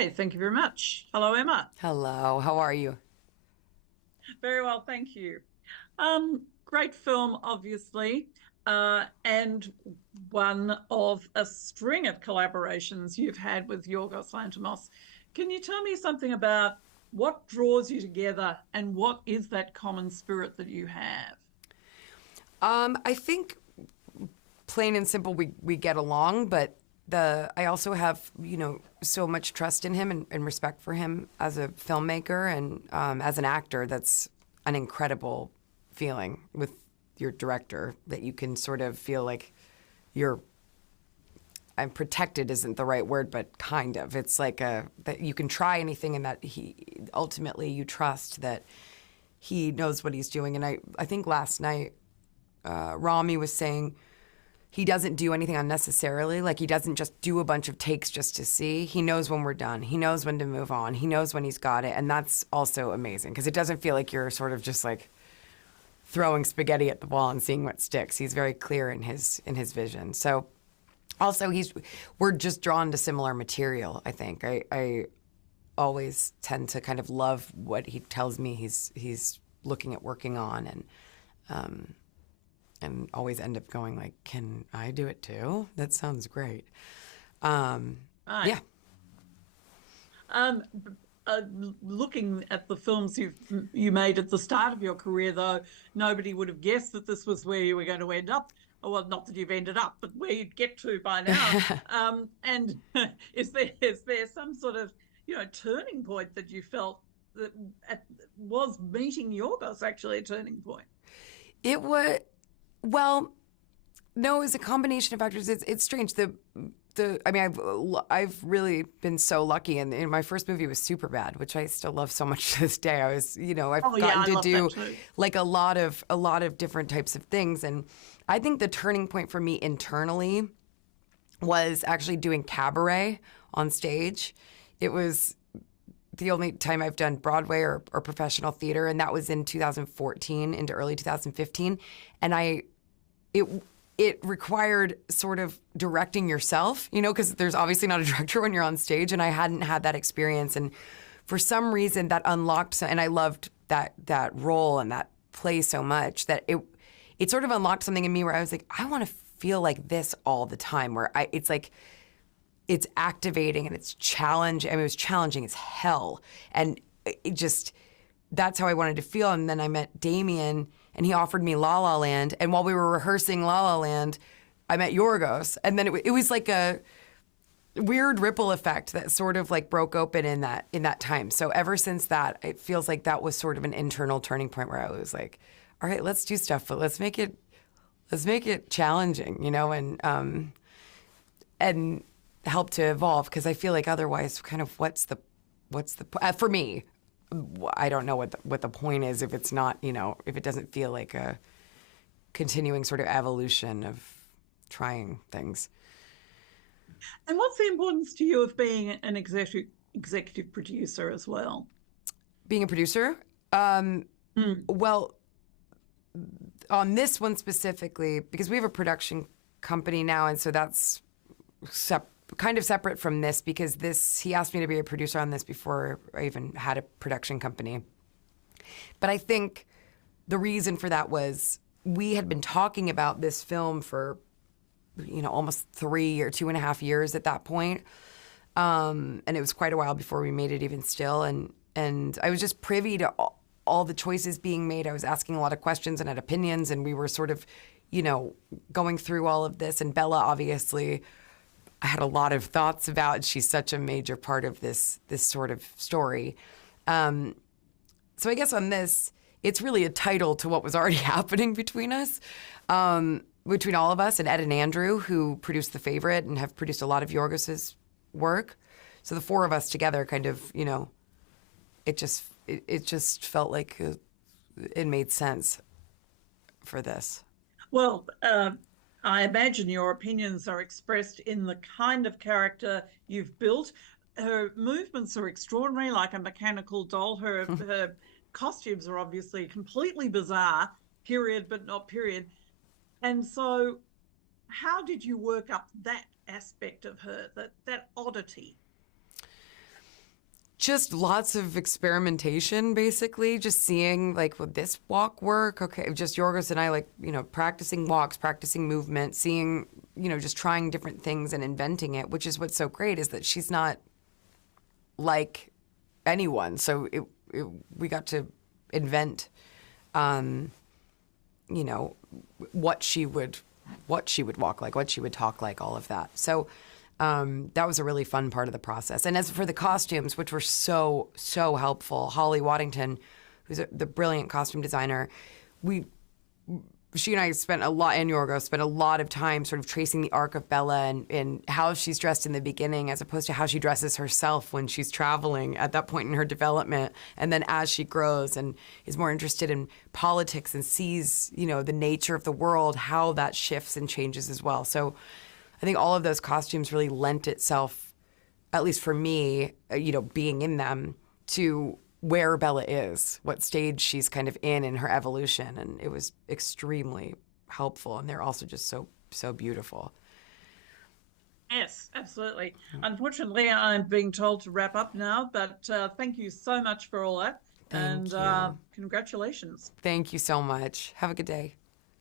Okay, thank you very much. Hello, Emma. Hello, how are you? Very well, thank you. Great film, obviously, and one of a string of collaborations you've had with Yorgos Lanthimos. Can you tell me something about what draws you together and what is that common spirit that you have? I think plain and simple, we get along, but I also have, so much trust in him and respect for him as a filmmaker and as an actor. That's an incredible feeling with your director, that you can sort of feel like you're, I'm protected isn't the right word, but kind of. It's like that you can try anything, and that he ultimately you trust that he knows what he's doing. And I think last night Rami was saying he doesn't do anything unnecessarily. Like, he doesn't just do a bunch of takes just to see. He knows when we're done. He knows when to move on. He knows when he's got it. And that's also amazing, because it doesn't feel like you're sort of just like throwing spaghetti at the wall and seeing what sticks. He's very clear in his vision. So also we're just drawn to similar material, I think. I always tend to kind of love what he tells me he's looking at working on, and always end up going like, can I do it too? That sounds great. Right. Yeah. Um, uh, Looking at the films you made at the start of your career, though, nobody would have guessed that this was where you were going to end up. Well, not that you've ended up, but where you'd get to by now. And is there some sort of turning point that you felt that was meeting Yorgos actually a turning point? It was, well, no, it was a combination of factors. It's strange. I mean, I've really been so lucky, and my first movie was super bad, which I still love so much to this day. I've gotten to do like a lot of different types of things, and I think the turning point for me internally was actually doing cabaret on stage. It was the only time I've done Broadway or professional theater, and that was in 2014 into early 2015, and it required sort of directing yourself, because there's obviously not a director when you're on stage, and I hadn't had that experience, and for some reason that unlocked, and I loved that role and that play so much that it sort of unlocked something in me where I was like, I want to feel like this all the time, where it's like, it's activating and it's challenging. I mean, it was challenging as hell, and that's how I wanted to feel. And then I met Damien, and he offered me La La Land. And while we were rehearsing La La Land, I met Yorgos. And then it was like a weird ripple effect that sort of like broke open in that time. So ever since that, it feels like that was sort of an internal turning point where I was like, all right, let's do stuff, but let's make it challenging, and help to evolve. Because I feel like otherwise, kind of what's the for me, I don't know what the point is if it's not, if it doesn't feel like a continuing sort of evolution of trying things. And what's the importance to you of being an executive producer as well? Being a producer? Well, on this one specifically, because we have a production company now, and so that's kind of separate from this, because he asked me to be a producer on this before I even had a production company. But I think the reason for that was we had been talking about this film for, almost 3 or 2.5 years at that point. And it was quite a while before we made it even still. And I was just privy to all the choices being made. I was asking a lot of questions and had opinions, and we were sort of, going through all of this. And Bella, obviously, I had a lot of thoughts about. She's such a major part of this sort of story. So I guess on this, it's really a title to what was already happening between us, between all of us, and Ed and Andrew, who produced The Favorite and have produced a lot of Yorgos's work. So the four of us together kind of, it just felt like it made sense for this. Well, I imagine your opinions are expressed in the kind of character you've built. Her movements are extraordinary, like a mechanical doll. Her costumes are obviously completely bizarre, period, but not period. And so how did you work up that aspect of her, that oddity? Just lots of experimentation, basically. Just seeing, like, would this walk work? Okay, just Yorgos and I, like, you know, practicing walks, practicing movement, seeing, you know, just trying different things and inventing it, which is what's so great, is that she's not like anyone. So we got to invent, you know, what she would walk like, what she would talk like, all of that. So that was a really fun part of the process. And as for the costumes, which were so, so helpful, Holly Waddington, who's the brilliant costume designer, she and I spent a lot, and Yorgos spent a lot of time sort of tracing the arc of Bella and how she's dressed in the beginning, as opposed to how she dresses herself when she's traveling at that point in her development. And then as she grows and is more interested in politics and sees, you know, the nature of the world, how that shifts and changes as well. So I think all of those costumes really lent itself, at least for me, you know, being in them, to where Bella is, what stage she's kind of in her evolution. And it was extremely helpful. And they're also just so, so beautiful. Yes, absolutely. Unfortunately, I'm being told to wrap up now, but thank you so much for all that. Thank and you. Congratulations. Thank you so much. Have a good day.